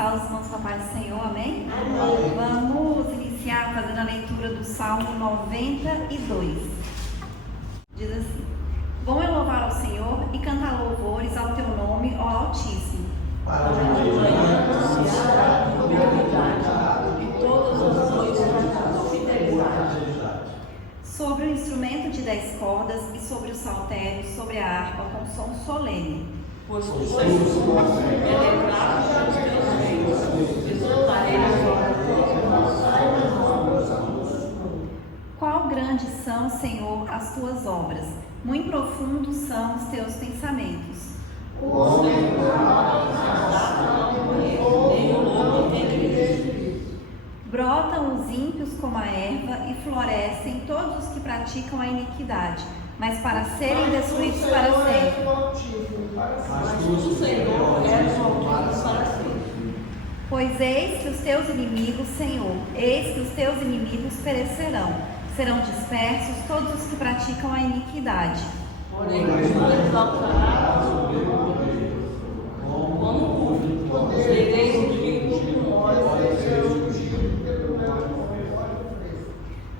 alçar os mãos para a paz do Senhor, amém? Amém. Vamos iniciar fazendo a leitura do Salmo 92. Diz assim: Bom é louvar ao Senhor e cantar louvores ao teu nome, ó Altíssimo. Para de manhã anunciar a fidelidade e todas as noites a fidelidade. Sobre o instrumento de 10 cordas e sobre o saltério, sobre a harpa com som solene. Pois tu és celebrado pelos teus feitos, exultarei nas obras. Qual grandes são, Senhor, as tuas obras, muito profundos são os teus pensamentos. O homem nem o lobo tem crise. Brotam os ímpios como a erva e florescem todos os que praticam a iniquidade, mas para serem destruídos para sempre. Mas tu, Senhor, és altíssimo para sempre. Pois eis que os teus inimigos, Senhor, eis que os teus inimigos perecerão. Serão dispersos todos os que praticam a iniquidade. Porém, tu exaltarás o meu poder. Como os serei ungido com óleo.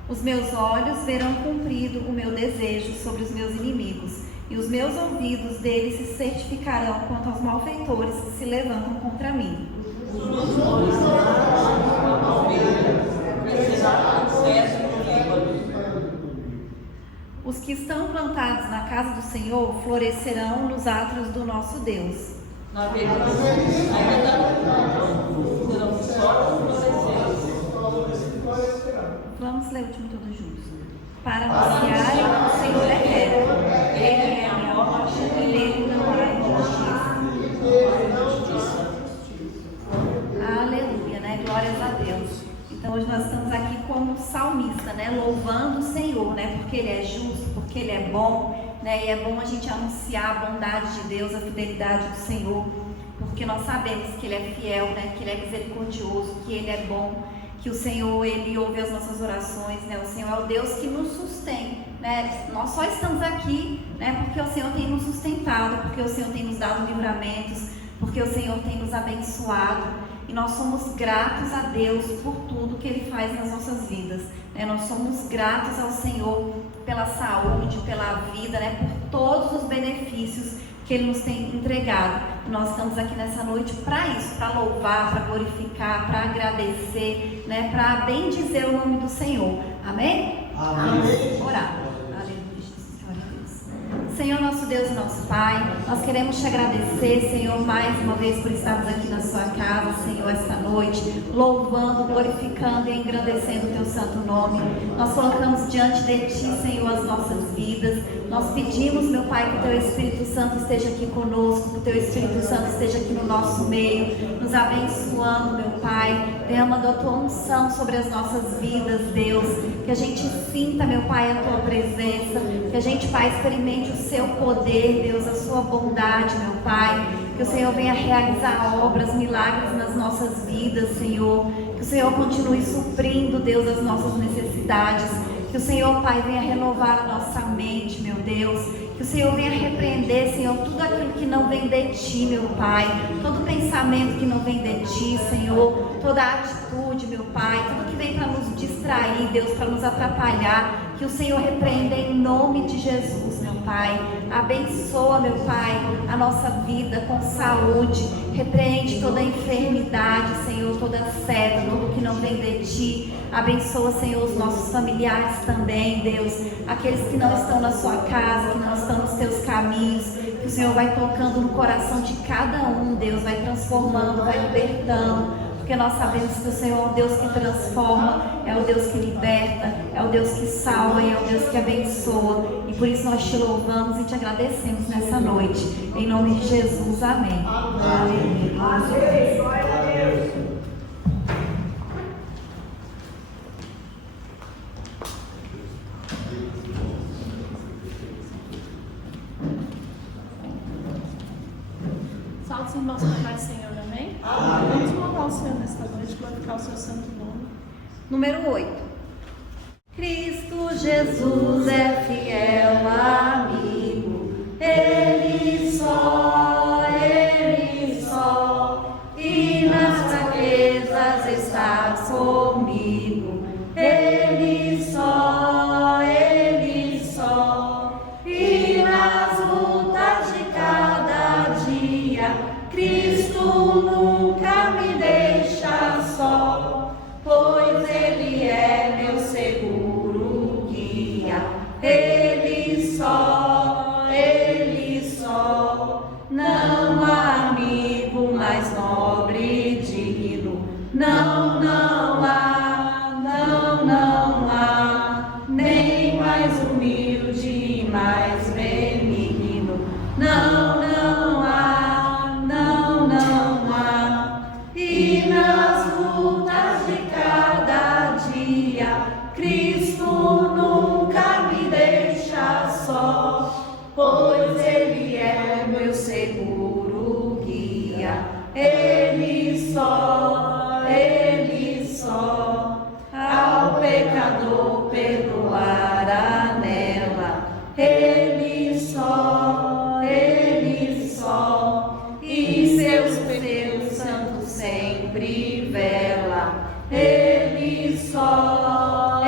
Os meus olhos verão cumprido o meu desejo sobre os meus inimigos, e os meus ouvidos deles se certificarão quanto aos malfeitores que se levantam contra mim. Os meus olhos verão a palmeira, crescerá o cedro do Líbano. Os que estão plantados na casa do Senhor florescerão nos átrios do nosso Deus. Na verdade, ainda serão só florescentes. Vamos ler o último todos juntos. Para anunciar que o Senhor é reto, Ele é a minha rocha e nele não há injustiça. Aleluia, né? Glórias a Deus. Então hoje nós estamos aqui como salmista, né? Louvando o Senhor, né? Porque Ele é justo, porque Ele é bom, né? E é bom a gente anunciar a bondade de Deus, a fidelidade do Senhor, porque nós sabemos que Ele é fiel, né? Que Ele é misericordioso, que Ele é bom, que o Senhor, Ele ouve as nossas orações, né? O Senhor é o Deus que nos sustém, né? Nós só estamos aqui, né? Porque o Senhor tem nos sustentado, porque o Senhor tem nos dado livramentos, porque o Senhor tem nos abençoado. E nós somos gratos a Deus por tudo que Ele faz nas nossas vidas, né? Nós somos gratos ao Senhor pela saúde, pela vida, né? Por todos os benefícios que Ele nos tem entregado. E nós estamos aqui nessa noite para isso, para louvar, para glorificar, para agradecer, né? Para bendizer o nome do Senhor. Amém? Amém. Orar. Senhor, nosso Deus e nosso Pai, nós queremos te agradecer, Senhor, mais uma vez por estarmos aqui na sua casa, Senhor, esta noite, louvando, glorificando e engrandecendo o teu santo nome. Nós colocamos diante de ti, Senhor, as nossas vidas. Nós pedimos, meu Pai, que o teu Espírito Santo esteja aqui conosco, que o teu Espírito Santo esteja aqui no nosso meio, nos abençoando, meu Pai, derramando a tua unção sobre as nossas vidas, Deus, que a gente sinta, meu Pai, a tua presença, que a gente, Pai, experimente o seu poder, Deus, a sua bondade, meu Pai, que o Senhor venha realizar obras, milagres nas nossas vidas, Senhor, que o Senhor continue suprindo, Deus, as nossas necessidades, que o Senhor, Pai, venha renovar a nossa mente, meu Deus, que o Senhor venha repreender, Senhor, tudo aquilo que não vem de Ti, meu Pai, todo pensamento que não vem de Ti, Senhor, toda atitude, meu Pai, tudo que vem para nos distrair, Deus, para nos atrapalhar, que o Senhor repreenda em nome de Jesus, meu Pai. Abençoa, meu Pai, a nossa vida com saúde. Repreende toda enfermidade, Senhor, toda seta, tudo que não vem de Ti. Abençoa, Senhor, os nossos familiares também, Deus. Aqueles que não estão na sua casa, que não estão nos Teus caminhos. Que o Senhor vai tocando no coração de cada um, Deus. Vai transformando, vai libertando. Porque nós sabemos que o Senhor é o Deus que transforma, é o Deus que liberta, é o Deus que salva e é o Deus que abençoa. E por isso nós te louvamos e te agradecemos nessa noite. Em nome de Jesus, amém. Amém. Glória a Deus. Salve os irmãos para a paz do Senhor, amém? Vamos louvar o Senhor nesta noite, glorificar o seu santo nome. Número 8. Cristo Jesus é fiel amigo, Ele só, e nas Cristo nunca me deixa só, pois Ele é meu seguro guia. Ele só, não há amigo mais nobre e digno, não há, nem mais humilde e mais benigno, não há, e nas lutas de cada dia, Cristo nunca me deixa só, pois Ele é meu seguro guia. Ele só, ao pecador perdoar anela. Ele só, e seus pelos santos sempre vela. Ele só,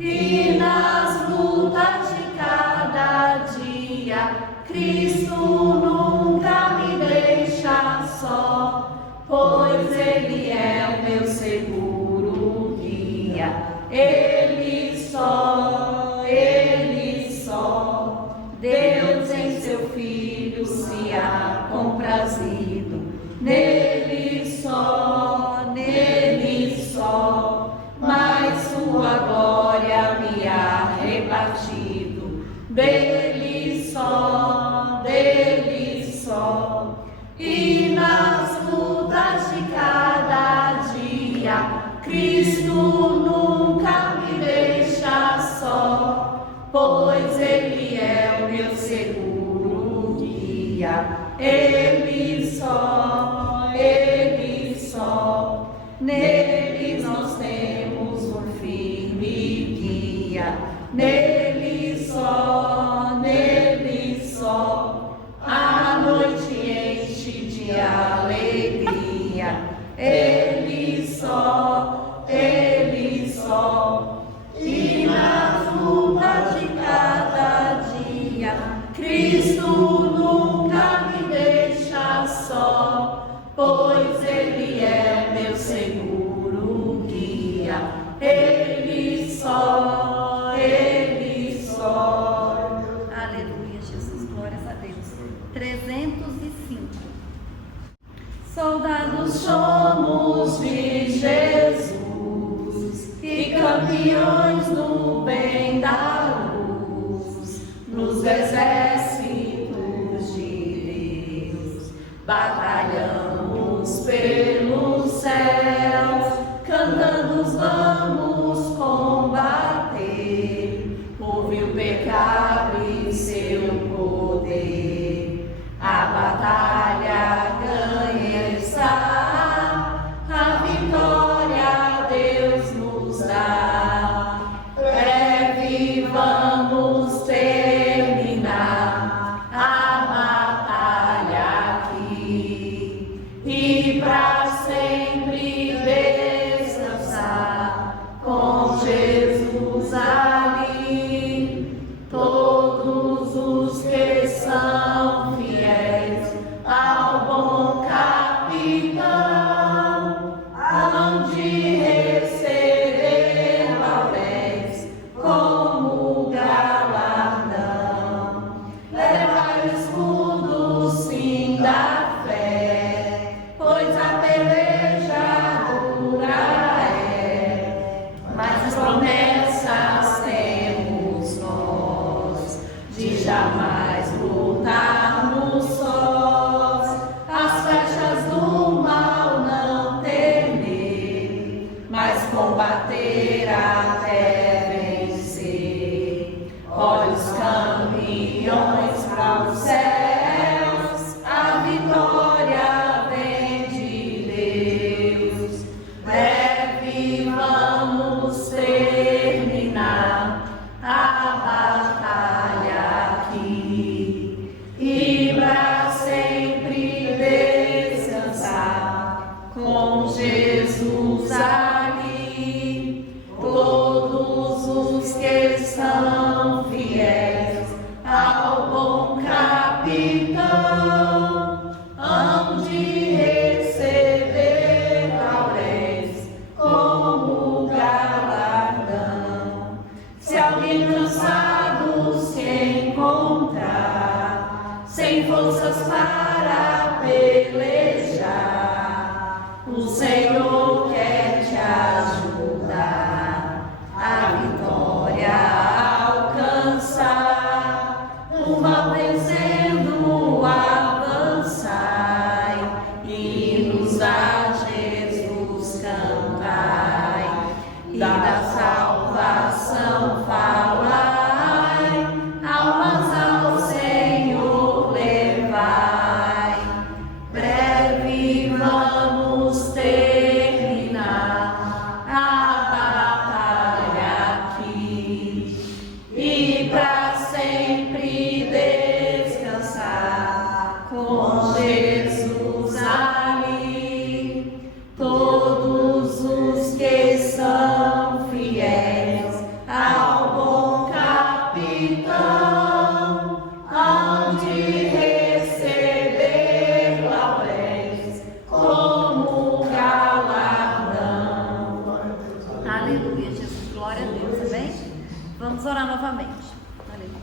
e nas lutas de cada dia, Cristo nunca me deixa só, pois Ele é o meu seguro guia. Ele só, Deus em seu Filho se ha comprazido, nele só, mas sua glória me ha rebatido, dele só, e nas lutas de cada dia, Cristo nunca me deixa só, pois Ele é o meu seguro guia. Ele só, nele nós temos um firme guia. Nele só, a noite enche de alegria. Ele só, e nas lutas de cada dia, Cristo nunca me deixa só, pois Ele é meu seguro guia. Ele só, Aleluia, Jesus, glórias a Deus. 305. Soldados somos de Jesus e campeões do bem da luz, nos exércitos de Deus, batalhamos pelos céus, cantando vamos combater, houve o pecado e seu poder, a batalha ganha está, a vitória Deus nos dá. Breve vamos terminar a batalha aqui e pra sempre descansar com Jesus ali. Todos os que são fiéis ao bom capitão hão de receber lauréis como galardão. Levai o escudo, sim, da fé, pois a peleja dura é, mas as promessas temos nós, de jamais lutarmos sós, as flechas do mal não temer, mas combater até vencer. Olha os caminhões para os céus, a vitória vem de Deus. Breve vamos terminar a batalha aqui e pra sempre descansar com Jesus ali. Todos os que são fiéis ao bom capitão forças para pelejar. O Senhor quer te ajudar a vitória alcançar. O mal vencendo avançai e nos dá Jesus cantai e da salvação falai, almas ao Senhor levai. Breve vamos terminar a batalha aqui e pra sempre descansar com Jesus ali. Todos os que são fiéis ao bom capitão hão de receber lauréis como galardão. Aleluia, Jesus. Glória a Deus, amém? Vamos orar novamente. Aleluia.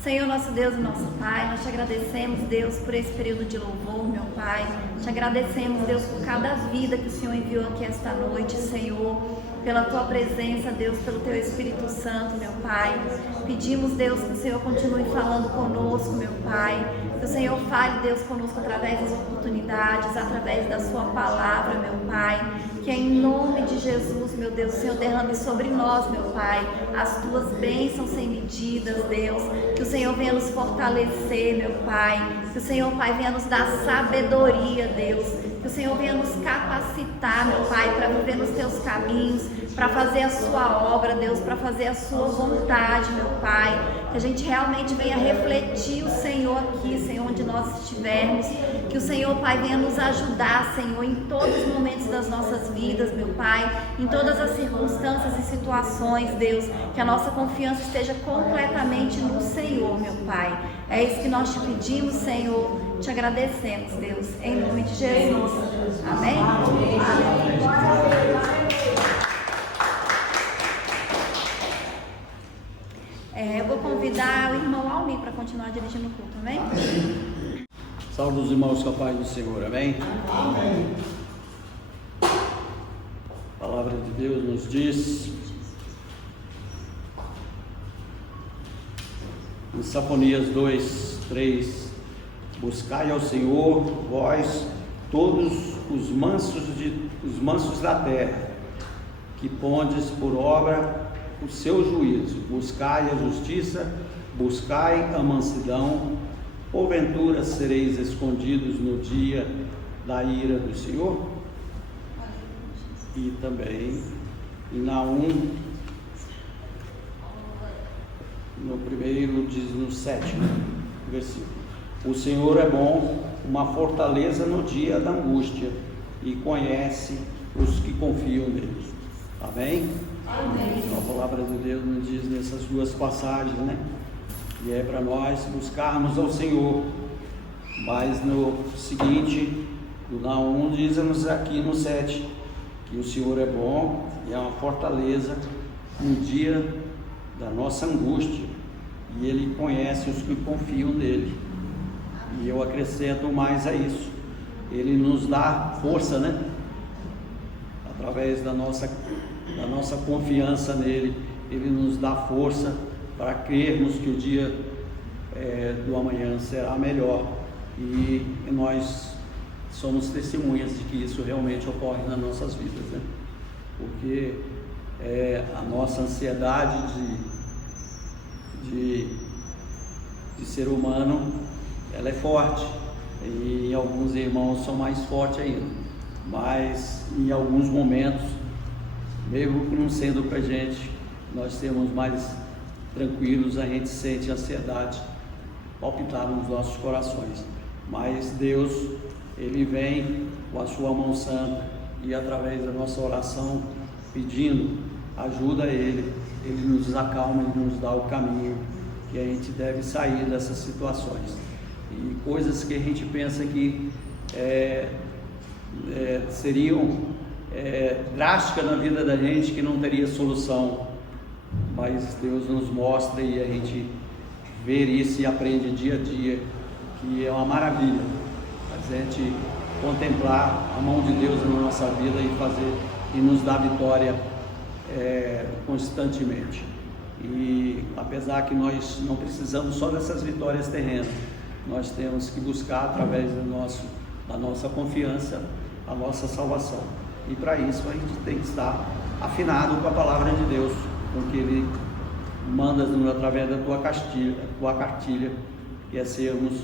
Senhor, nosso Deus e nosso Pai, nós te agradecemos, Deus, por esse período de louvor, meu Pai. Te agradecemos, Deus, por cada vida que o Senhor enviou aqui esta noite, Senhor, pela Tua presença, Deus, pelo Teu Espírito Santo, meu Pai. Pedimos, Deus, que o Senhor continue falando conosco, meu Pai. Que o Senhor fale, Deus, conosco através das oportunidades, através da Sua palavra, meu Pai. Que em nome de Jesus, meu Deus, o Senhor derrame sobre nós, meu Pai, as Tuas bênçãos sem medidas, Deus. Que o Senhor venha nos fortalecer, meu Pai. Que o Senhor, Pai, venha nos dar sabedoria, Deus. Que o Senhor venha nos capacitar, meu Pai, para viver nos Teus caminhos, para fazer a Sua obra, Deus, para fazer a Sua vontade, meu Pai. Que a gente realmente venha refletir o Senhor aqui, Senhor, onde nós estivermos. Que o Senhor, Pai, venha nos ajudar, Senhor, em todos os momentos das nossas vidas, meu Pai, em todas as circunstâncias e situações, Deus. Que a nossa confiança esteja completamente no Senhor, meu Pai. É isso que nós te pedimos, Senhor. Te agradecemos, Deus, em nome de Jesus. Amém? Amém. Eu vou convidar o irmão Almir para continuar dirigindo o culto, amém? Salve os irmãos com a paz do Senhor, amém? Amém. A palavra de Deus nos diz em Sofonias 2:3: buscai ao Senhor, vós todos os mansos da terra, que pondes por obra o seu juízo. Buscai a justiça, buscai a mansidão, porventura sereis escondidos no dia da ira do Senhor. E também em Naum, no primeiro, diz no 7º versículo: o Senhor é bom, uma fortaleza no dia da angústia, e conhece os que confiam nele. Amém? Amém. A palavra de Deus nos diz nessas duas passagens, né? E é para nós buscarmos ao Senhor. Mas no seguinte, no Naum, diz-nos aqui no 7, que o Senhor é bom e é uma fortaleza no dia da nossa angústia, e Ele conhece os que confiam nele. E eu acrescento mais a isso: Ele nos dá força, né? Através da nossa confiança nele, Ele nos dá força para crermos que o dia do amanhã será melhor, e nós somos testemunhas de que isso realmente ocorre nas nossas vidas, né? Porque a nossa ansiedade de ser humano, ela é forte, e alguns irmãos são mais fortes ainda, mas em alguns momentos, mesmo não sendo pra gente, nós temos mais tranquilos, a gente sente ansiedade palpitar nos nossos corações, mas Deus, Ele vem com a sua mão santa, e através da nossa oração, pedindo ajuda a Ele, Ele nos acalma e nos dá o caminho que a gente deve sair dessas situações, e coisas que a gente pensa que seriam drásticas na vida da gente, que não teria solução, mas Deus nos mostra, e a gente vê isso e aprende dia a dia que é uma maravilha a gente contemplar a mão de Deus na nossa vida e nos dar vitória constantemente. E apesar que nós não precisamos só dessas vitórias terrenas, nós temos que buscar através da nossa confiança a nossa salvação. E para isso a gente tem que estar afinado com a palavra de Deus, com o que Ele manda através da tua cartilha, que é sermos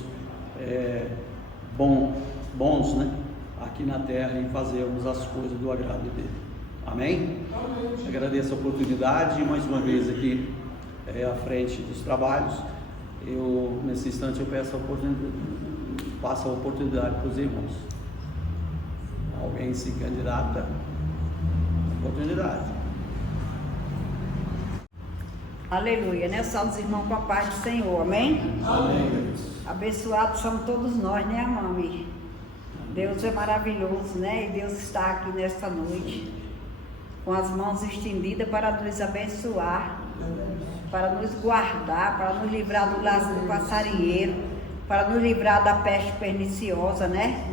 bons, né, aqui na terra e fazermos as coisas do agrado dele. Amém? Agradeço a oportunidade mais uma vez aqui à frente dos trabalhos. Nesse instante eu passo a oportunidade para os irmãos. Alguém se candidata? Oportunidade. Aleluia, né? Salve os irmãos com a paz do Senhor, amém? Amém. Abençoados somos todos nós, né, mami? Deus é maravilhoso, né? E Deus está aqui nesta noite, com as mãos estendidas para nos abençoar, para nos guardar, para nos livrar do laço do passarinheiro, para nos livrar da peste perniciosa, né?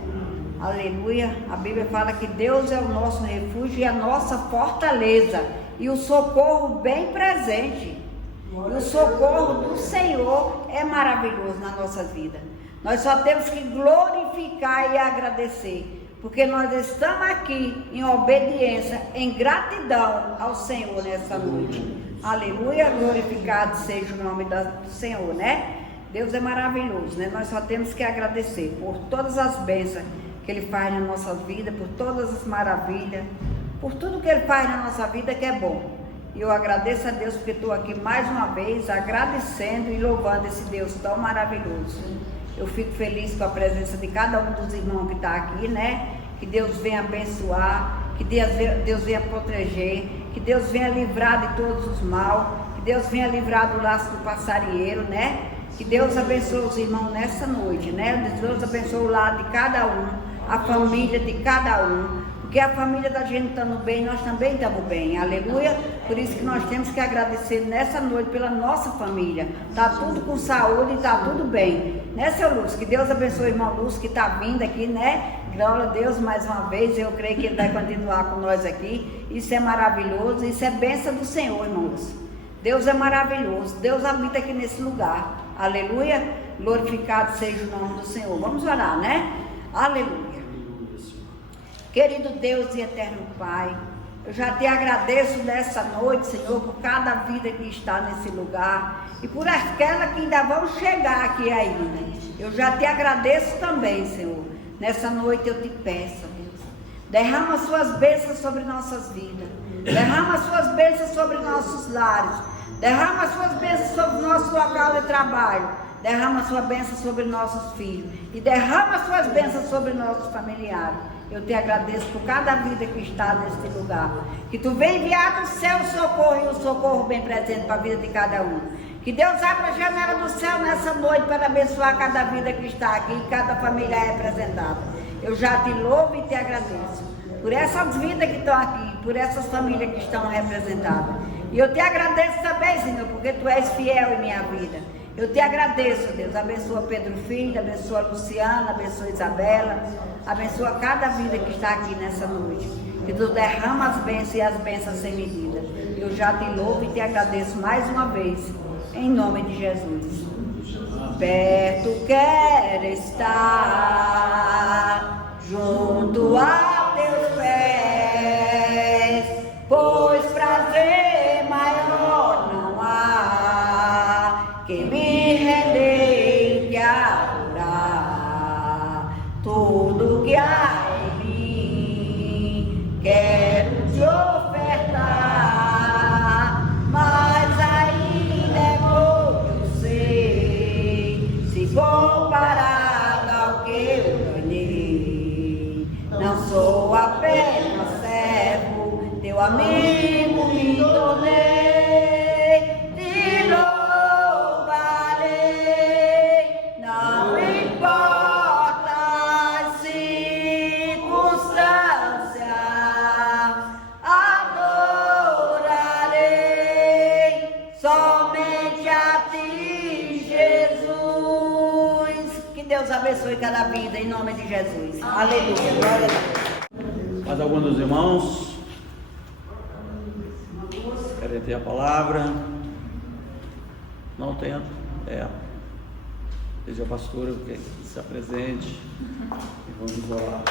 Aleluia. A Bíblia fala que Deus é o nosso refúgio e a nossa fortaleza e o socorro bem presente. E o socorro do Senhor é maravilhoso na nossa vida. Nós só temos que glorificar e agradecer, porque nós estamos aqui em obediência, em gratidão ao Senhor nessa noite. Aleluia, glorificado seja o nome do Senhor, né? Deus é maravilhoso, né? Nós só temos que agradecer por todas as bênçãos que Ele faz na nossa vida, por todas as maravilhas, por tudo que Ele faz na nossa vida que é bom. E eu agradeço a Deus porque estou aqui mais uma vez agradecendo e louvando esse Deus tão maravilhoso. Eu fico feliz com a presença de cada um dos irmãos que está aqui, né? Que Deus venha abençoar, que Deus venha proteger, que Deus venha livrar de todos os mal, que Deus venha livrar do laço do passarinheiro, né? Que Deus abençoe os irmãos nessa noite, né? Deus abençoe o lar de cada um, a família de cada um. Porque a família da gente estando bem, nós também estamos bem, aleluia. Por isso que nós temos que agradecer nessa noite pela nossa família. Está tudo com saúde e está tudo bem, né, seu Lúcio? Que Deus abençoe o irmão Lúcio que está vindo aqui, né? Glória a Deus mais uma vez, eu creio que ele vai continuar com nós aqui. Isso é maravilhoso, isso é bênção do Senhor, irmão Lúcio. Deus é maravilhoso, Deus habita aqui nesse lugar, aleluia. Glorificado seja o nome do Senhor. Vamos orar, né? Aleluia. Querido Deus e eterno Pai, eu já te agradeço nessa noite, Senhor, por cada vida que está nesse lugar e por aquelas que ainda vão chegar aqui ainda. Eu já te agradeço também, Senhor. Nessa noite eu te peço, Deus, derrama as suas bênçãos sobre nossas vidas, derrama as suas bênçãos sobre nossos lares, derrama as suas bênçãos sobre o nosso local de trabalho, derrama a sua bênção sobre nossos filhos e derrama as suas bênçãos sobre nossos familiares. Eu te agradeço por cada vida que está neste lugar. Que tu venha enviar do céu o socorro e o socorro bem presente para a vida de cada um. Que Deus abra a janela do céu nessa noite para abençoar cada vida que está aqui e cada família representada. Eu já te louvo e te agradeço por essas vidas que estão aqui, por essas famílias que estão representadas. E eu te agradeço também, Senhor, porque tu és fiel em minha vida. Eu te agradeço, Deus. Abençoa Pedro Filho, abençoa Luciana, abençoa Isabela, abençoa cada vida que está aqui nessa noite. Que tu derrama as bênçãos e as bênçãos sem medida. Eu já te louvo e te agradeço mais uma vez, em nome de Jesus. Perto quero estar, junto a teus pés, pois prazer maior não há que me render e te adorar. Tudo que há em mim quero te ofertar, mas ainda é pouco, eu sei, se comparado ao que eu ganhei. Não sou apenas servo, teu amigo me tornei, te louvarei, não importa se Deus abençoe cada vida, em nome de Jesus. Aleluia. Glória a Deus. Mais algum dos irmãos querem ter a palavra? Não tem? Seja a pastora que se apresente e vamos orar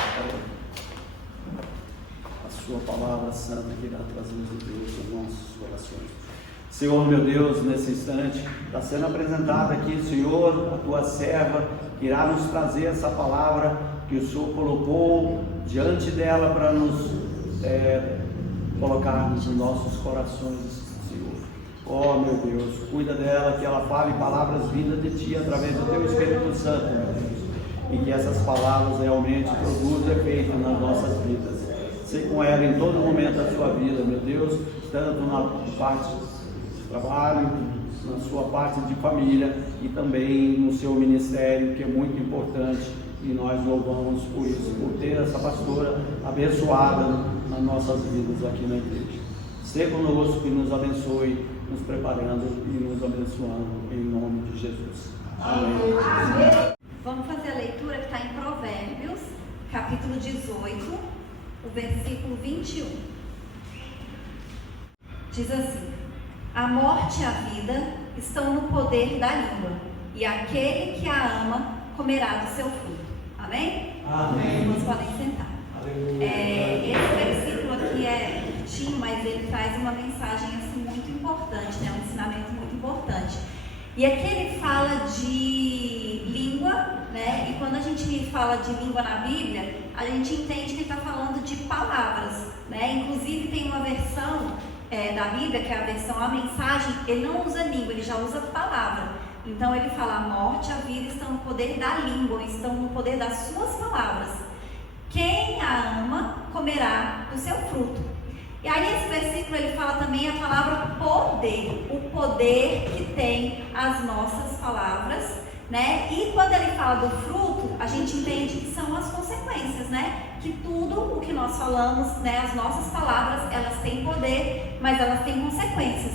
a sua palavra santa que irá trazer de Deus aos nossos corações. Senhor, meu Deus, nesse instante está sendo apresentada aqui, Senhor, a tua serva que irá nos trazer essa palavra que o Senhor colocou diante dela para nos colocarmos nos nossos corações, Senhor. Oh, meu Deus, cuida dela, que ela fale palavras vindas de Ti através do Teu Espírito Santo, meu Deus, e que essas palavras realmente produzam efeito nas nossas vidas. Sei com ela em todo momento da sua vida, meu Deus, tanto na parte de trabalho, na sua parte de família e também no seu ministério, que é muito importante, e nós louvamos por isso, por ter essa pastora abençoada nas nossas vidas aqui na igreja. Seja conosco e nos abençoe, nos preparando e nos abençoando em nome de Jesus. Amém. Vamos fazer a leitura que está em Provérbios, capítulo 18, o versículo 21. Diz assim: a morte e a vida estão no poder da língua, e aquele que a ama comerá do seu fruto. Amém? Amém. Irmãos, podem sentar. Esse versículo aqui é curtinho, mas ele traz uma mensagem assim, muito importante, né? Um ensinamento muito importante. E aqui ele fala de língua, né? E quando a gente fala de língua na Bíblia, a gente entende que ele está falando de palavras, né? Inclusive tem uma versão da Bíblia, que é a versão A Mensagem, ele não usa língua, ele já usa palavra. Então ele fala: a morte e a vida estão no poder da língua, estão no poder das suas palavras. Quem a ama comerá do seu fruto. E aí esse versículo ele fala também a palavra poder, o poder que tem as nossas palavras, né? E quando ele fala do fruto, a gente entende que são as consequências, né? Que tudo o que nós falamos, né, as nossas palavras, elas têm poder, mas elas têm consequências.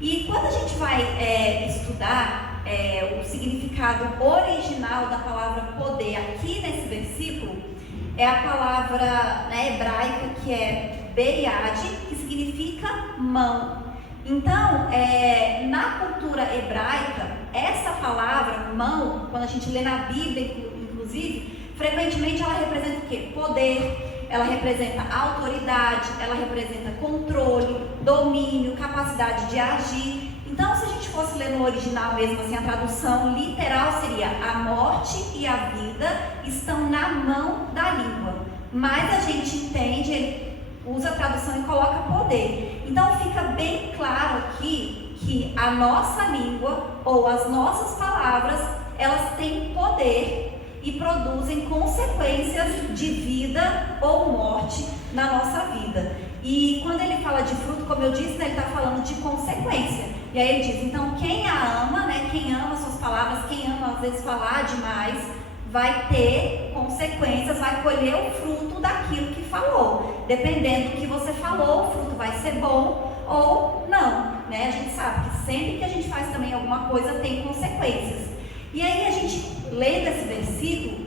E quando a gente vai estudar o significado original da palavra poder aqui nesse versículo, é a palavra, né, hebraica, que é beriad, que significa mão. Então, na cultura hebraica, essa palavra mão, quando a gente lê na Bíblia, inclusive, frequentemente ela representa o quê? Poder, ela representa autoridade, ela representa controle, domínio, capacidade de agir. Então, se a gente fosse ler no original mesmo, assim, a tradução literal seria: a morte e a vida estão na mão da língua. Mas a gente entende, ele usa a tradução e coloca poder. Então, fica bem claro aqui que a nossa língua ou as nossas palavras, elas têm poder e produzem consequências de vida ou morte na nossa vida. E quando ele fala de fruto, como eu disse, né, ele está falando de consequência. E aí ele diz: então quem a ama, né, quem ama suas palavras, quem ama às vezes falar demais, vai ter consequências, vai colher o fruto daquilo que falou. Dependendo do que você falou, o fruto vai ser bom ou não, né? A gente sabe que sempre que a gente faz também alguma coisa tem consequências. E aí a gente, lendo esse versículo,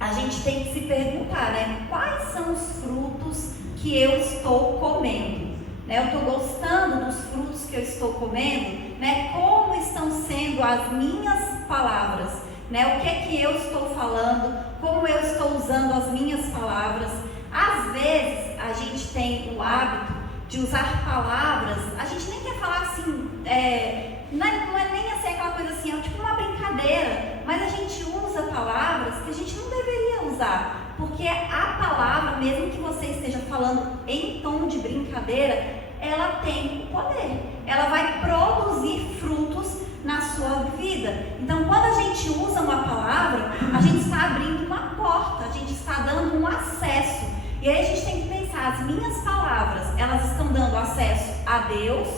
a gente tem que se perguntar, né, quais são os frutos que eu estou comendo? Né, eu estou gostando dos frutos que eu estou comendo? Né, como estão sendo as minhas palavras? Né, o que é que eu estou falando? Como eu estou usando as minhas palavras? Às vezes a gente tem o hábito de usar palavras, a gente nem quer falar assim, não é nem assim aquela coisa assim, é tipo uma brincadeira, mas a gente usa palavras que a gente não deveria usar, porque a palavra, mesmo que você esteja falando em tom de brincadeira, ela tem o poder, ela vai produzir frutos na sua vida. Então, quando a gente usa uma palavra, a gente está abrindo uma porta, a gente está dando um acesso. E aí a gente tem que pensar: as minhas palavras, elas estão dando acesso a Deus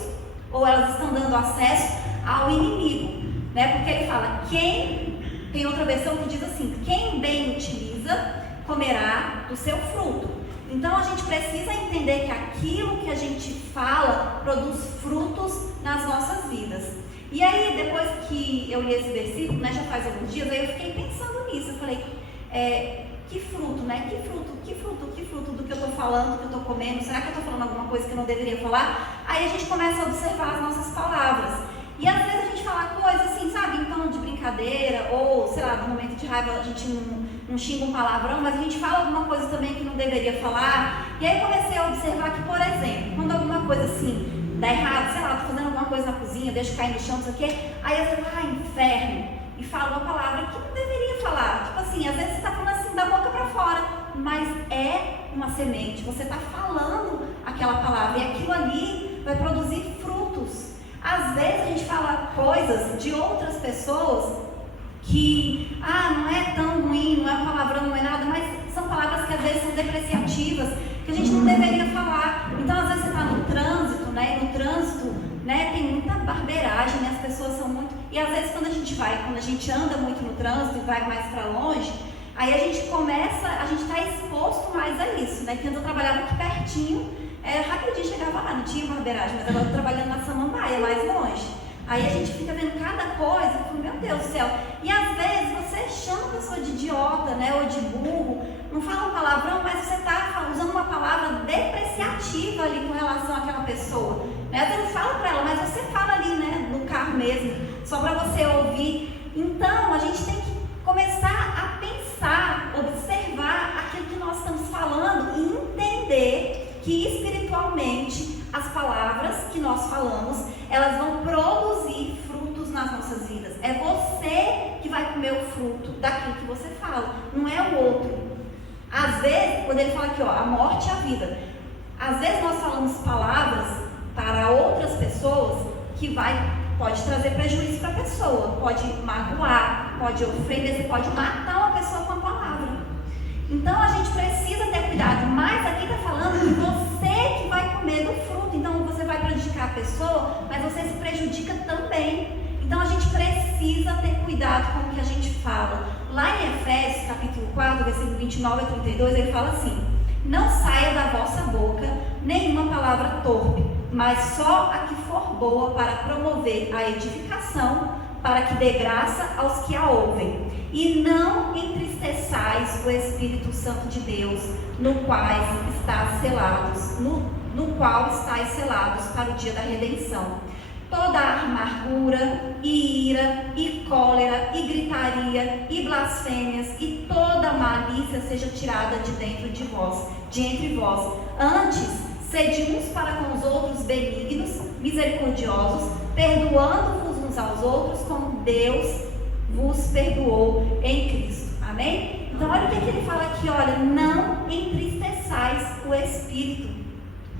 ou elas estão dando acesso ao inimigo? Né? Porque ele fala: tem outra versão que diz assim: quem bem utiliza, comerá do seu fruto. Então a gente precisa entender que aquilo que a gente fala produz frutos nas nossas vidas. E aí, depois que eu li esse versículo, né, já faz alguns dias, aí eu fiquei pensando nisso. Eu falei, que fruto, né? Que fruto do que eu estou falando, do que eu estou comendo? Será que eu estou falando alguma coisa que eu não deveria falar? Aí a gente começa a observar as nossas palavras. E às vezes a gente fala coisas assim, sabe, em tom de brincadeira, ou, sei lá, no momento de raiva a gente não xinga um palavrão, mas a gente fala alguma coisa também que não deveria falar. E aí comecei a observar que, por exemplo, quando alguma coisa assim dá errado, sei lá, tô fazendo alguma coisa na cozinha, deixo cair no chão, não sei o quê, aí às vezes, inferno, e fala uma palavra que não deveria falar. Tipo assim, às vezes você tá falando assim da boca para fora, mas é uma semente, você tá falando aquela palavra, e aquilo ali vai produzir frutos. Às vezes a gente fala coisas de outras pessoas que, não é tão ruim, não é palavrão, não é nada, mas são palavras que às vezes são depreciativas, que a gente não deveria falar. Então às vezes você está no trânsito, né, e no trânsito, né, tem muita barbeiragem, né, as pessoas são muito... E às vezes quando a gente anda muito no trânsito e vai mais para longe, aí a gente está exposto mais a isso, né, que antes eu trabalhava aqui pertinho, rapidinho chegava lá, não tinha barbeiragem, mas agora eu tô trabalhando na Samambaia, mais longe. Aí a gente fica vendo cada coisa, eu falo, meu Deus do céu. E às vezes você chama a pessoa de idiota, né, ou de burro, não fala um palavrão, mas você está usando uma palavra depreciativa ali com relação àquela pessoa. Né? Você não fala para ela, mas você fala ali, né, no carro mesmo, só para você ouvir. Então a gente tem que começar a pensar, observar aquilo que nós estamos falando e entender que espiritualmente as palavras que nós falamos, elas vão produzir frutos nas nossas vidas. É você que vai comer o fruto daquilo que você fala, não é o outro. Às vezes, quando ele fala aqui, a morte e a vida, às vezes nós falamos palavras para outras pessoas que pode trazer prejuízo para a pessoa, pode magoar, pode ofender, você pode matar uma pessoa com a palavra. Então a gente precisa ter cuidado, mas aqui está falando que você que vai comer do fruto, então você vai prejudicar a pessoa, mas você se prejudica também. Então a gente precisa ter cuidado com o que a gente fala. Lá em Efésios, capítulo 4, versículo 29 a 32, ele fala assim: não saia da vossa boca nenhuma palavra torpe, mas só a que for boa para promover a edificação, para que dê graça aos que a ouvem. E não entristeçais o Espírito Santo de Deus, no qual estáis selados para o dia da redenção. Toda a amargura, e ira, e cólera, e gritaria, e blasfêmias, e toda malícia seja tirada de entre vós. Antes, sede uns para com os outros benignos, misericordiosos, perdoando-vos uns aos outros, como Deus vos perdoou em Cristo. Amém? Então olha o que ele fala aqui, olha, não entristeçais o Espírito.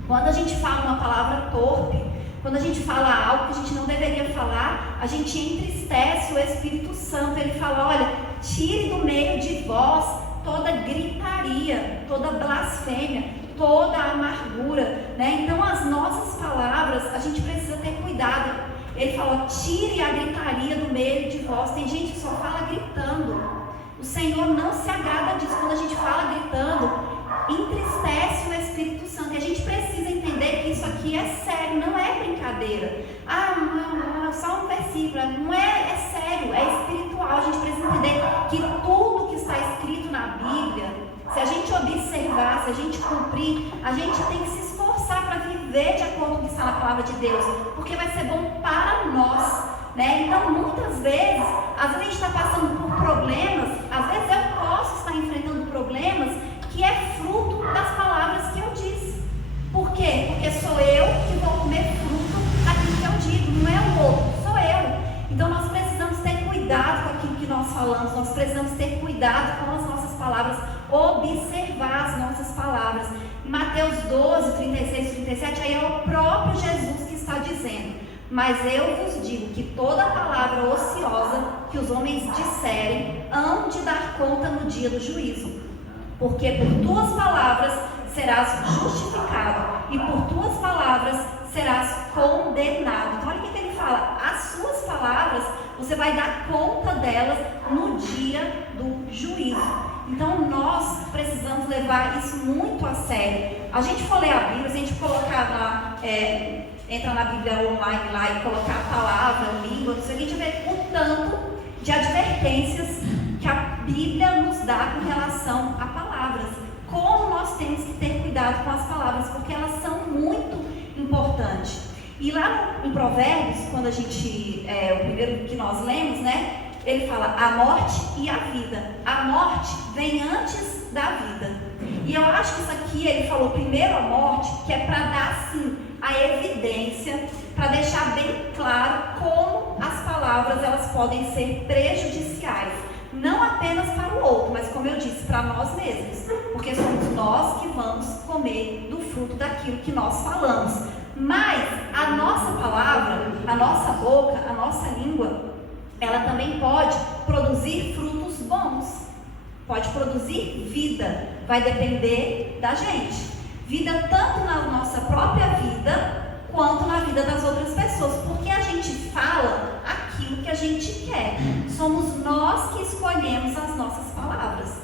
Quando a gente fala uma palavra torpe, quando a gente fala algo que a gente não deveria falar, a gente entristece o Espírito Santo. Ele fala, olha, tire do meio de vós toda gritaria, toda blasfêmia, toda amargura, né? Então as nossas palavras, a gente precisa ter cuidado. Ele falou, tire a gritaria do meio de vós. Tem gente que só fala gritando. O Senhor não se agrada disso. Quando a gente fala gritando, entristece o Espírito Santo. E a gente precisa entender que isso aqui é sério, não é brincadeira. Não, só um versículo. Não é sério, é espiritual. A gente precisa entender que tudo que está escrito na Bíblia, se a gente observar, se a gente cumprir, a gente tem que se esforçar para viver de acordo com o que está na palavra de Deus, porque vai ser bom para nós, né? Então, muitas vezes, às vezes a gente está passando por problemas, às vezes eu posso estar enfrentando problemas que é fruto das palavras que eu disse. Por quê? Porque sou eu que vou comer fruto daquilo que eu digo, não é o outro, sou eu. Então, nós precisamos ter cuidado com aquilo que nós falamos, nós precisamos ter cuidado com as nossas palavras, observar as nossas palavras. Mateus 12, 36 e 37, aí é o próprio Jesus que está dizendo: mas eu vos digo que toda palavra ociosa que os homens disserem, hão de dar conta no dia do juízo, porque por tuas palavras serás justificado e por tuas palavras serás condenado. Então olha o que ele fala, as suas palavras, você vai dar conta delas no dia do juízo. Então nós precisamos levar isso muito a sério. A gente for ler a Bíblia, se a gente colocar lá entra na Bíblia online lá e colocar a palavra, língua, não sei o que, a gente vê o tanto de advertências que a Bíblia nos dá com relação a palavras. Como nós temos que ter cuidado com as palavras, porque elas são muito importantes. E lá em Provérbios, quando a gente, o primeiro que nós lemos, né? Ele fala a morte e a vida. A morte vem antes da vida. E eu acho que isso aqui, ele falou primeiro a morte, que é para dar, sim, a evidência, para deixar bem claro como as palavras, elas podem ser prejudiciais. Não apenas para o outro, mas como eu disse, para nós mesmos. Porque somos nós que vamos comer do fruto daquilo que nós falamos. Mas a nossa palavra, a nossa boca, a nossa língua, ela também pode produzir frutos bons, pode produzir vida, vai depender da gente. Vida tanto na nossa própria vida, quanto na vida das outras pessoas, porque a gente fala aquilo que a gente quer. Somos nós que escolhemos as nossas palavras,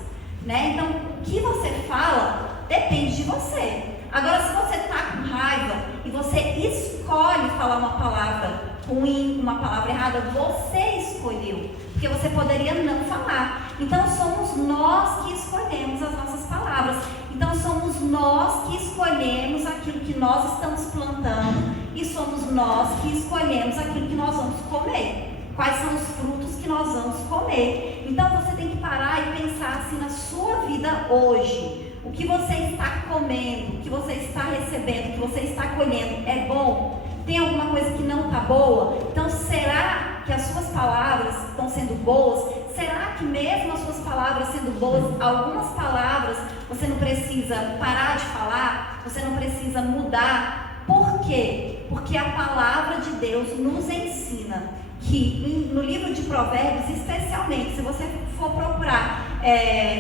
né? Então, o que você fala depende de você. Agora, se você está com raiva e você escolhe falar uma palavra ruim, uma palavra errada, você escolheu, porque você poderia não falar. Então somos nós que escolhemos as nossas palavras. Então somos nós que escolhemos aquilo que nós estamos plantando e somos nós que escolhemos aquilo que nós vamos comer. Quais são os frutos que nós vamos comer? Então você tem que parar e pensar assim na sua vida hoje. O que você está comendo, o que você está recebendo, o que você está colhendo é bom? Tem alguma coisa que não está boa? Então, será que as suas palavras estão sendo boas? Será que mesmo as suas palavras sendo boas, algumas palavras você não precisa parar de falar? Você não precisa mudar? Por quê? Porque a palavra de Deus nos ensina que no livro de Provérbios, especialmente, se você for procurar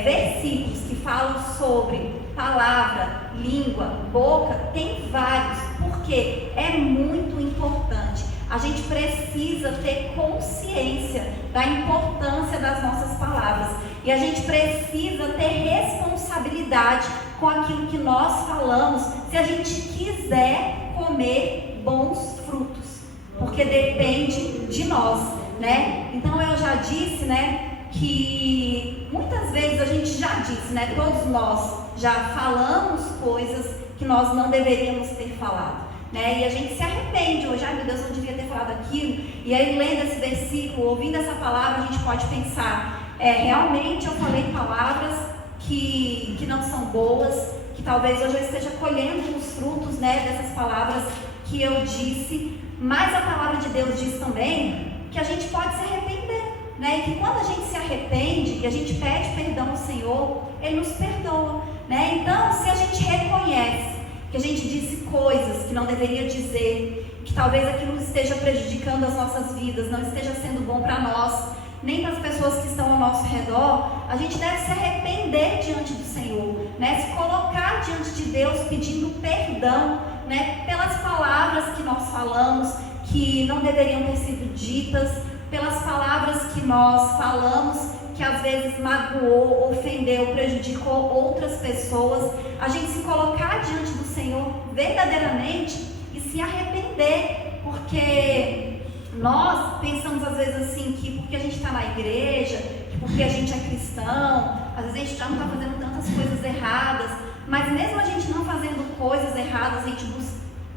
versículos que falam sobre palavra, língua, boca, tem vários, porque é muito importante. A gente precisa ter consciência da importância das nossas palavras e a gente precisa ter responsabilidade com aquilo que nós falamos, se a gente quiser comer bons frutos, porque depende de nós, né? Então eu já disse, né, que muitas vezes a gente já disse, né, todos nós já falamos coisas que nós não deveríamos ter falado, né? E a gente se arrepende hoje, ai meu Deus, eu não devia ter falado aquilo. E aí lendo esse versículo, ouvindo essa palavra, a gente pode pensar, realmente eu falei palavras que não são boas, que talvez hoje eu esteja colhendo os frutos, né, dessas palavras que eu disse. Mas a palavra de Deus diz também que a gente pode se arrepender, né? E que quando a gente se arrepende e a gente pede perdão ao Senhor, Ele nos perdoa, né? Então, se a gente reconhece que a gente disse coisas que não deveria dizer, que talvez aquilo esteja prejudicando as nossas vidas, não esteja sendo bom para nós, nem para as pessoas que estão ao nosso redor, a gente deve se arrepender diante do Senhor, né? Se colocar diante de Deus pedindo perdão, né? Pelas palavras que nós falamos, que não deveriam ter sido ditas, pelas palavras que nós falamos, que às vezes magoou, ofendeu, prejudicou outras pessoas. A gente se colocar diante do Senhor verdadeiramente e se arrepender, porque nós pensamos às vezes assim, que porque a gente está na igreja, que porque a gente é cristão, às vezes a gente já não está fazendo tantas coisas erradas, mas mesmo a gente não fazendo coisas erradas, a gente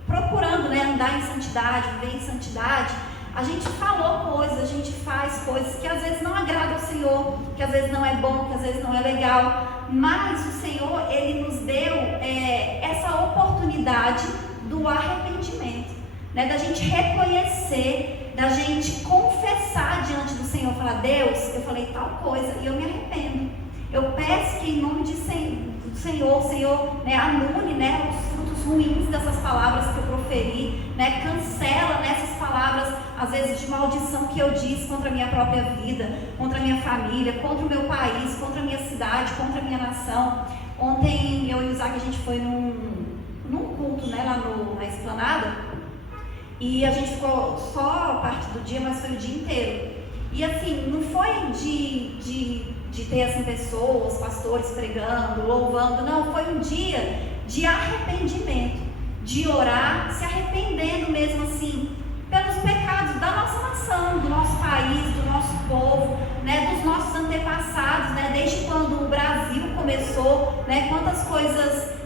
procurando, né, andar em santidade, viver em santidade, a gente falou coisas, a gente faz coisas que às vezes não agradam ao Senhor, que às vezes não é bom, que às vezes não é legal, mas o Senhor, Ele nos deu essa oportunidade do arrependimento, né? Da gente reconhecer, da gente confessar diante do Senhor, falar, Deus, eu falei tal coisa e eu me arrependo, eu peço que em nome do Senhor, o Senhor, né, anule, né, os frutos ruins dessas palavras que eu proferi, né, cancela nessas palavras, às vezes de maldição que eu disse contra a minha própria vida, contra a minha família, contra o meu país, contra a minha cidade, contra a minha nação. Ontem eu e o Isaac, a gente foi num culto, né, lá na Esplanada, e a gente ficou só a parte do dia, mas foi o dia inteiro. E assim, não foi de ter assim, pessoas, pastores pregando, louvando, não, foi um dia de arrependimento, de orar, se arrependendo mesmo assim, pelos pecados da nossa nação, do nosso país, do nosso povo, né, dos nossos antepassados, né, desde quando o Brasil começou, né, quantas coisas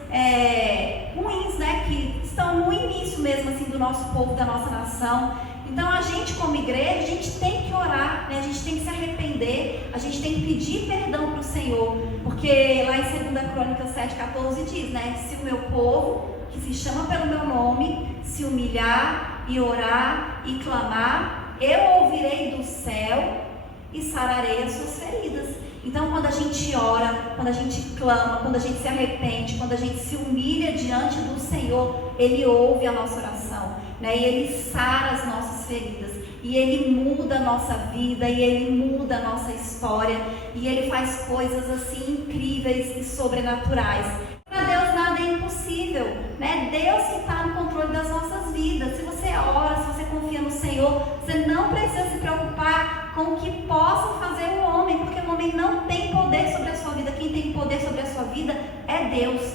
ruins, né, que estão no início mesmo assim do nosso povo, da nossa nação. Então a gente como igreja, a gente tem que orar, né, a gente tem que se arrepender, a gente tem que pedir perdão para o Senhor, porque lá em 2 Crônicas 7,14 diz, né, se o meu povo, que se chama pelo meu nome, se humilhar e orar e clamar, eu ouvirei do céu e sararei as suas feridas. Então quando a gente ora, quando a gente clama, quando a gente se arrepende, quando a gente se humilha diante do Senhor, Ele ouve a nossa oração, né? E Ele sara as nossas feridas, e Ele muda a nossa vida, e Ele muda a nossa história, e Ele faz coisas assim incríveis e sobrenaturais. Para Deus nada é impossível, né? Deus que está no controle das nossas vidas. Se você ora, se você confia no Senhor, você não precisa se preocupar com o que possa fazer o homem, porque o homem não tem poder sobre a sua vida. Quem tem poder sobre a sua vida é Deus.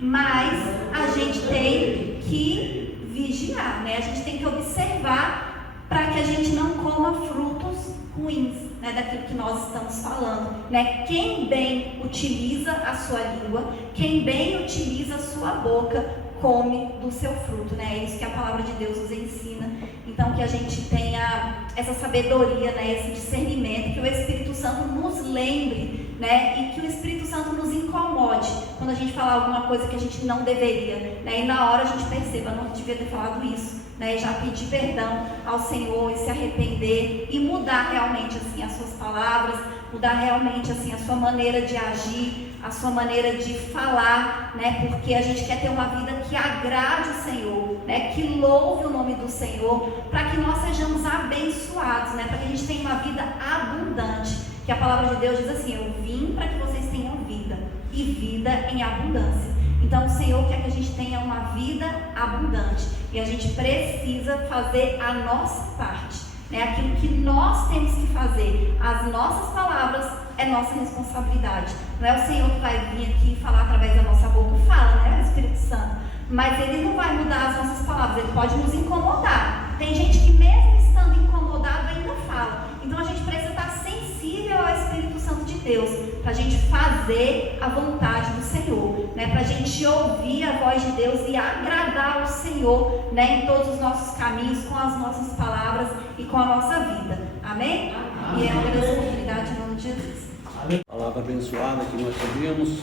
Mas a gente tem que vigiar, né? A gente tem que observar para que a gente não coma frutos ruins, né, daquilo que nós estamos falando, né? Quem bem utiliza a sua língua, quem bem utiliza a sua boca, come do seu fruto, né? É isso que a palavra de Deus nos ensina. Então que a gente tenha essa sabedoria, né, esse discernimento, que o Espírito Santo nos lembre, né, e que o Espírito Santo nos incomode quando a gente falar alguma coisa que a gente não deveria, né, e na hora a gente perceba, não devia ter falado isso, né, e já pedir perdão ao Senhor e se arrepender e mudar realmente assim as suas palavras, mudar realmente assim a sua maneira de agir, a sua maneira de falar, né, porque a gente quer ter uma vida que agrade o Senhor, né, que louve o nome do Senhor, para que nós sejamos abençoados, né, para que a gente tenha uma vida abundante, que a palavra de Deus diz assim, eu vim para que vocês tenham vida, e vida em abundância. Então o Senhor quer que a gente tenha uma vida abundante, e a gente precisa fazer a nossa parte, né, aquilo que nós temos que fazer, as nossas palavras é nossa responsabilidade, não é o Senhor que vai vir aqui falar através da nossa boca, fala, né, o Espírito Santo, mas Ele não vai mudar as nossas palavras, Ele pode nos incomodar. Tem gente que mesmo estando incomodado ainda fala, então a gente precisa estar sensível ao Espírito Santo de Deus, para a gente fazer a vontade do Senhor, né, para a gente ouvir a voz de Deus e agradar o Senhor, né, em todos os nossos caminhos, com as nossas palavras e com a nossa vida, amém? E é uma responsabilidade em nome de Jesus. A palavra abençoada que nós ouvimos,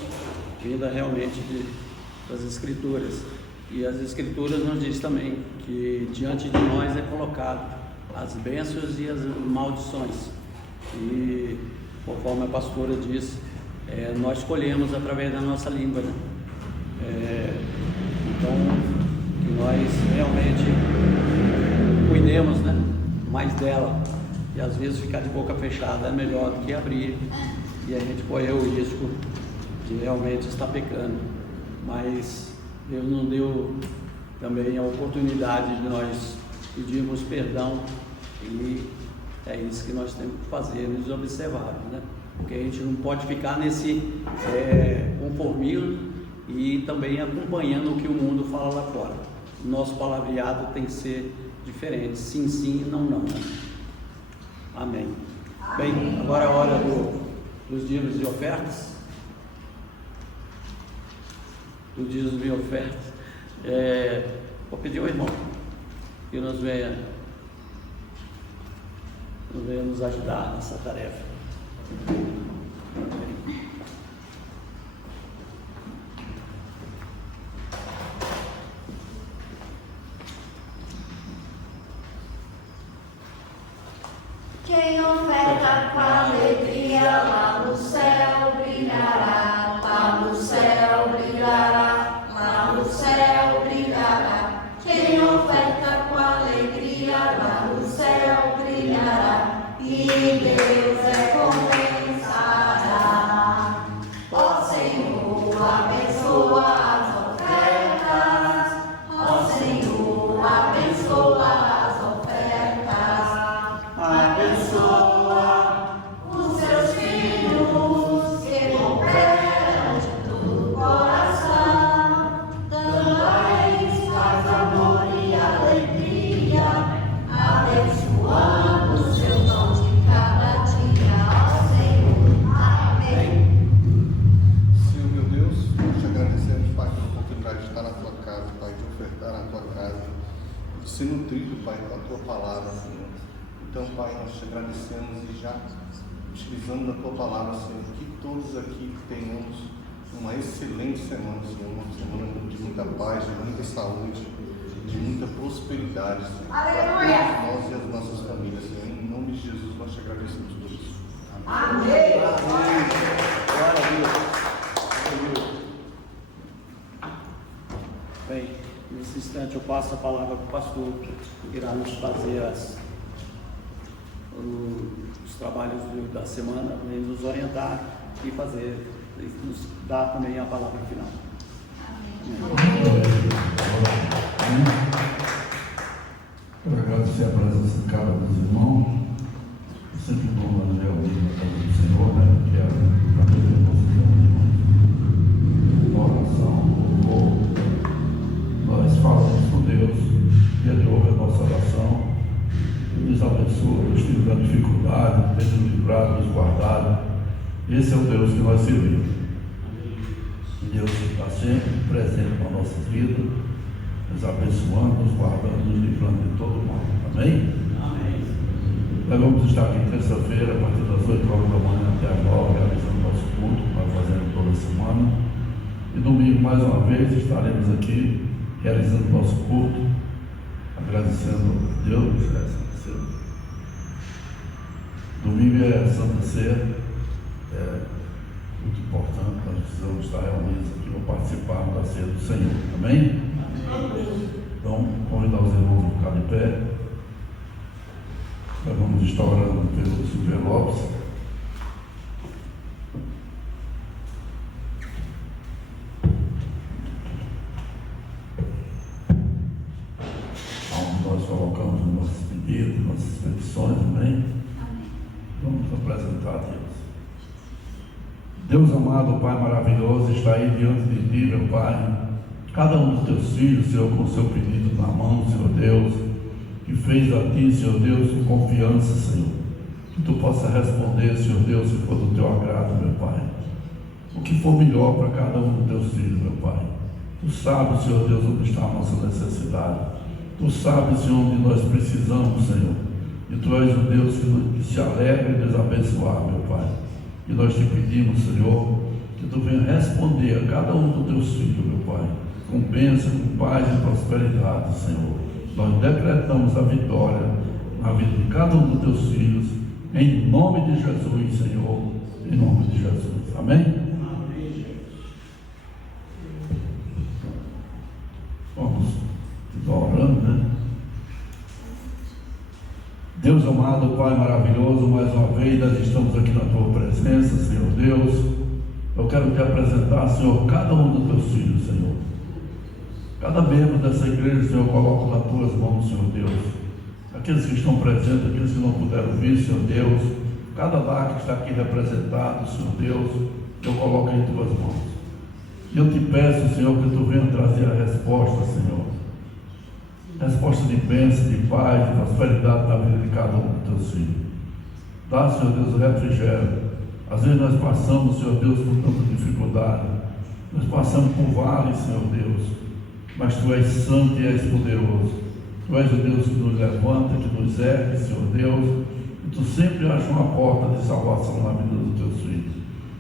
vinda realmente das Escrituras. E as Escrituras nos diz também que diante de nós é colocado as bênçãos e as maldições. E conforme a pastora disse, nós escolhemos através da nossa língua, né? Então, que nós realmente cuidemos, né, mais dela. E às vezes ficar de boca fechada é melhor do que abrir e a gente correr o risco de realmente estar pecando. Mas Deus nos deu também a oportunidade de nós pedirmos perdão, e é isso que nós temos que fazer, nos observarmos, né? Porque a gente não pode ficar nesse conformismo e também acompanhando o que o mundo fala lá fora. Nosso palavreado tem que ser diferente, sim, sim e não, não, né? Amém. Bem, agora é a hora dos dízimos e ofertas. Dos dízimos e ofertas. Vou pedir ao irmão que nos venha nos ajudar nessa tarefa. Quem oferta com alegria lá no céu brilhará, lá no céu brilhará, lá no céu brilhará. Quem oferta com alegria lá no céu brilhará, e Deus é recompensa ser nutrido, Pai, com a Tua palavra, Senhor. Então, Pai, nós te agradecemos e já utilizando a Tua palavra, Senhor, que todos aqui tenhamos uma excelente semana, Senhor, uma semana de muita paz, de muita saúde, de muita prosperidade, Senhor. Aleluia! Para nós e as nossas famílias, Senhor. Em nome de Jesus, nós te agradecemos por isso. Amém! Glória a Deus! Bem, nesse instante eu passo a palavra para o pastor, que irá nos fazer os trabalhos da semana, nos orientar e fazer, e nos dar também a palavra final. Quero agradecer a presença de cada um dos irmãos. É sempre bom nos reunir na casa do Senhor, né? Que é para poder nossos irmãos. Oração, louvor. Nós falamos com Deus, e Ele ouve a nossa oração. Ele nos abençoa, nos tira da dificuldade, tem nos livrado, nos guardado. Esse é o Deus que nós servimos. Deus está sempre presente na nossa vida, nos abençoando, nos guardando, nos livrando de todo mal. Amém? Amém. Nós vamos estar aqui terça-feira, a partir das 8 horas da manhã até as 9, realizando nosso culto, que nós fazemos toda semana. E domingo, mais uma vez, estaremos aqui realizando nosso culto, agradecendo a Deus. Domingo é Santa Ceia, muito importante, nós precisamos estar reunidos aqui para participar da ceia do Senhor. Amém? Amém. Então, convidar os irmãos a ficar de pé. Nós vamos estar orando pelos envelopes. Onde nós colocamos os nossos pedidos, nossas petições, amém? Vamos apresentar a Deus. Deus amado, Pai maravilhoso, está aí diante de Ti, meu Pai. Cada um dos Teus filhos, Senhor, com o seu pedido na mão, Senhor Deus, que fez a Ti, Senhor Deus, com confiança, Senhor. Que Tu possa responder, Senhor Deus, se for do Teu agrado, meu Pai. O que for melhor para cada um dos Teus filhos, meu Pai. Tu sabes, Senhor Deus, onde está a nossa necessidade. Tu sabes, Senhor, onde nós precisamos, Senhor. E Tu és o Deus que se alegra em nos abençoar, meu Pai. E nós te pedimos, Senhor, que Tu venha responder a cada um dos Teus filhos, meu Pai, com bênção, com paz e prosperidade, Senhor. Nós decretamos a vitória na vida de cada um dos Teus filhos, em nome de Jesus, Senhor, em nome de Jesus. Amém? Amém. Vamos estar orando, né? Deus amado, Pai maravilhoso, mais uma vez nós estamos aqui na Tua presença, Senhor Deus. Eu quero Te apresentar, Senhor, cada um dos Teus filhos, Senhor. Cada membro dessa igreja, Senhor, eu coloco nas Tuas mãos, Senhor Deus. Aqueles que estão presentes, aqueles que não puderam vir, Senhor Deus. Cada lar que está aqui representado, Senhor Deus, eu coloco em Tuas mãos. E eu Te peço, Senhor, que Tu venha trazer a resposta, Senhor. Resposta de bênção, de paz, de prosperidade na vida de cada um dos Teus filhos. Dá, Senhor Deus, o refrigério. Às vezes nós passamos, Senhor Deus, por tanta dificuldade. Nós passamos por vales, Senhor Deus. Mas Tu és santo e és poderoso. Tu és o Deus que nos levanta, que nos ergue, Senhor Deus. E Tu sempre achas uma porta de salvação na vida dos Teus filhos.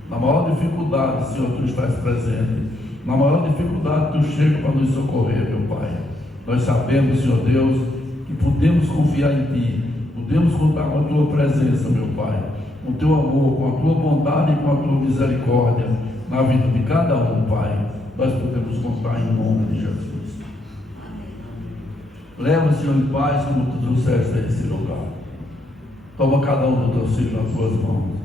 Na maior dificuldade, Senhor, Tu estás presente. Na maior dificuldade, Tu chega para nos socorrer, meu Pai. Nós sabemos, Senhor Deus, que podemos confiar em Ti, podemos contar com a Tua presença, meu Pai, com o Teu amor, com a Tua bondade e com a Tua misericórdia na vida de cada um, Pai. Nós podemos contar em nome de Jesus. Leva, Senhor, em paz como Tu trouxeste a esse lugar. Toma cada um dos Teus filhos nas Tuas mãos.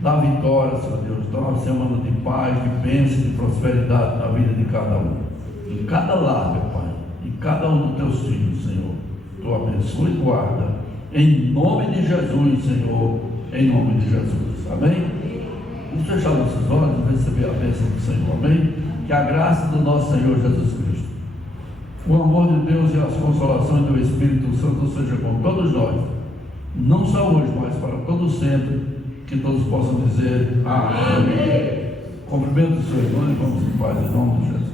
Dá vitória, Senhor Deus. Dá uma semana de paz, de bênção, de prosperidade na vida de cada um. Em cada lar, meu Pai. Em cada um dos Teus filhos, Senhor. Tu abençoa e guarda. Em nome de Jesus, Senhor. Em nome de Jesus. Amém? Vamos fechar nossos olhos e receber a bênção do Senhor. Amém? Que a graça do nosso Senhor Jesus Cristo, o amor de Deus e as consolações do Espírito Santo seja com todos nós. Não só hoje, mas para todo sempre. Que todos possam dizer amém. Cumprimento o seu irmão e vamos em paz em nome de Jesus.